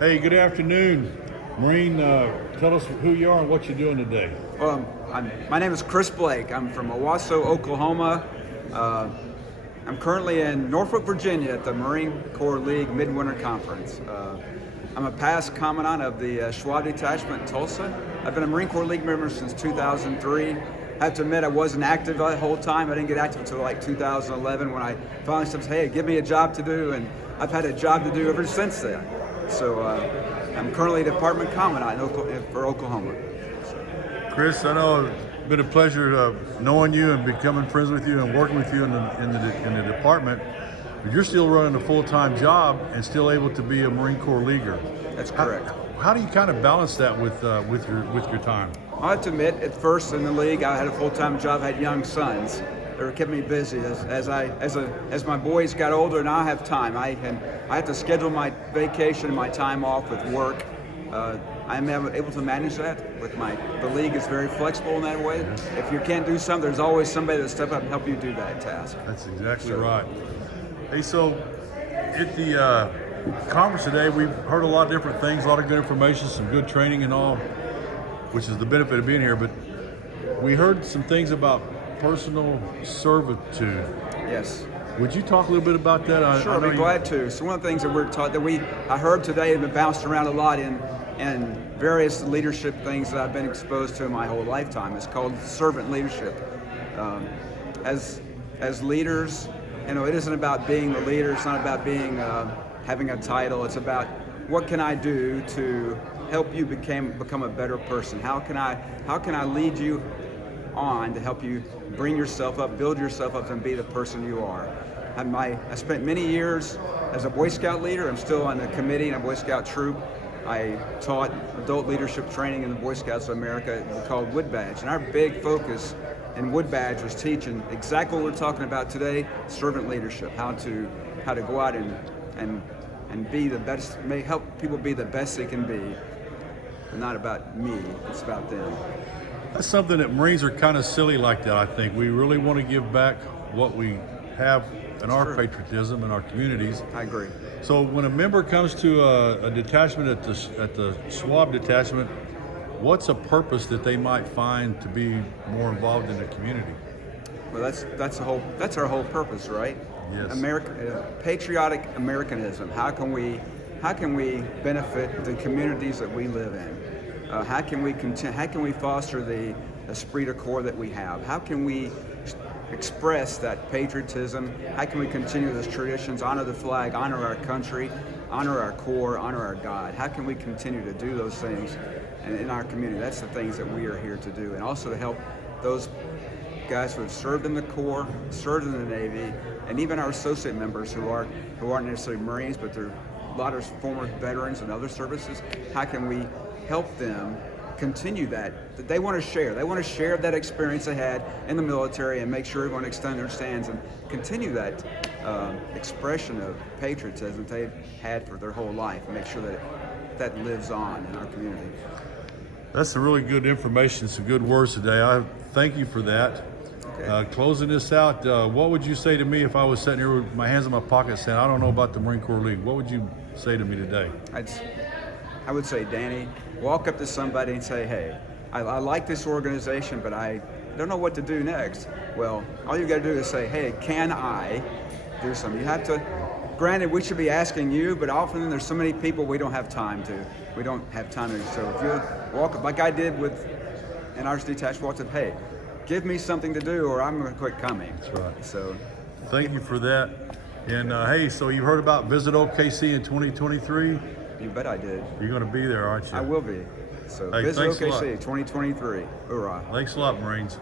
Hey, good afternoon. Marine, tell us who you are and what you're doing today. My name is Chris Blake. I'm from Owasso, Oklahoma. I'm currently in Norfolk, Virginia at the Marine Corps League Midwinter Conference. I'm a past commandant of the Schwab Detachment in Tulsa. I've been a Marine Corps League member since 2003. I have to admit I wasn't active the whole time. I didn't get active until like 2011 when I finally said, hey, give me a job to do, and I've had a job to do ever since then. So I'm currently a department commandant for Oklahoma. Chris, I know it's been a pleasure knowing you and becoming friends with you and working with you in the department. But you're still running a full-time job and still able to be a Marine Corps Leaguer. That's correct. How do you kind of balance that with your time? I have to admit, at first in the league, I had a full-time job, had young sons. They were keeping me busy. As my boys got older, now I have time. I have to schedule my vacation and my time off with work. I'm able to manage that with the league is very flexible in that way. If you can't do something, there's always somebody that'll step up and help you do that task. That's exactly right. Hey, so at the conference today, we've heard a lot of different things, a lot of good information, some good training and all, which is the benefit of being here. But we heard some things about personal servitude. Yes. Would you talk a little bit about that? Sure, I'd be glad to. So one of the things that we're taught I heard today have been bounced around a lot in various leadership things that I've been exposed to in my whole lifetime. It's called servant leadership. As leaders, it isn't about being the leader. It's not about being having a title. It's about what can I do to help you become a better person? How can I lead you on to help you bring yourself up, build yourself up, and be the person you are? I spent many years as a Boy Scout leader. I'm still on the committee in a Boy Scout troop. I taught adult leadership training in the Boy Scouts of America called Wood Badge, and our big focus in Wood Badge was teaching exactly what we're talking about today: servant leadership, how to go out and be the best, help people be the best they can be. It's not about me; it's about them. That's something that Marines are kind of silly like that, I think. We really want to give back what we have in our patriotism in our communities. I agree. So when a member comes to a detachment at the Schwab detachment, what's a purpose that they might find to be more involved in the community? Well, that's our whole purpose, right? Yes. Patriotic Americanism. How can we benefit the communities that we live in? How can we foster the esprit de corps that we have? How can we express that patriotism? How can we continue those traditions, honor the flag, honor our country, honor our Corps, honor our God? How can we continue to do those things in our community? That's the things that we are here to do, and also to help those guys who have served in the Corps, served in the Navy, and even our associate members who aren't necessarily Marines, but they're a lot of former veterans and other services. How can we help them continue that they want to share? They want to share that experience they had in the military and make sure everyone understands and continue that expression of patriotism they've had for their whole life and make sure that lives on in our community. That's some really good information, some good words today. I thank you for that. Okay. Closing this out, what would you say to me if I was sitting here with my hands in my pocket saying, I don't know about the Marine Corps League? What would you say to me today? I would say, Danny, walk up to somebody and say, hey, I like this organization, but I don't know what to do next. Well, all you got to do is say, hey, can I do something? You have to, granted, we should be asking you, but often there's so many people we don't have time to. We don't have time to. So if you walk up, like I did in our detached, walked up, hey, give me something to do or I'm going to quit coming. That's right. So thank you for that. And hey, so you heard about Visit OKC in 2023? You bet I did. You're going to be there, aren't you? I will be. So hey, Visit OKC 2023. Hoorah. Thanks a lot, Marines.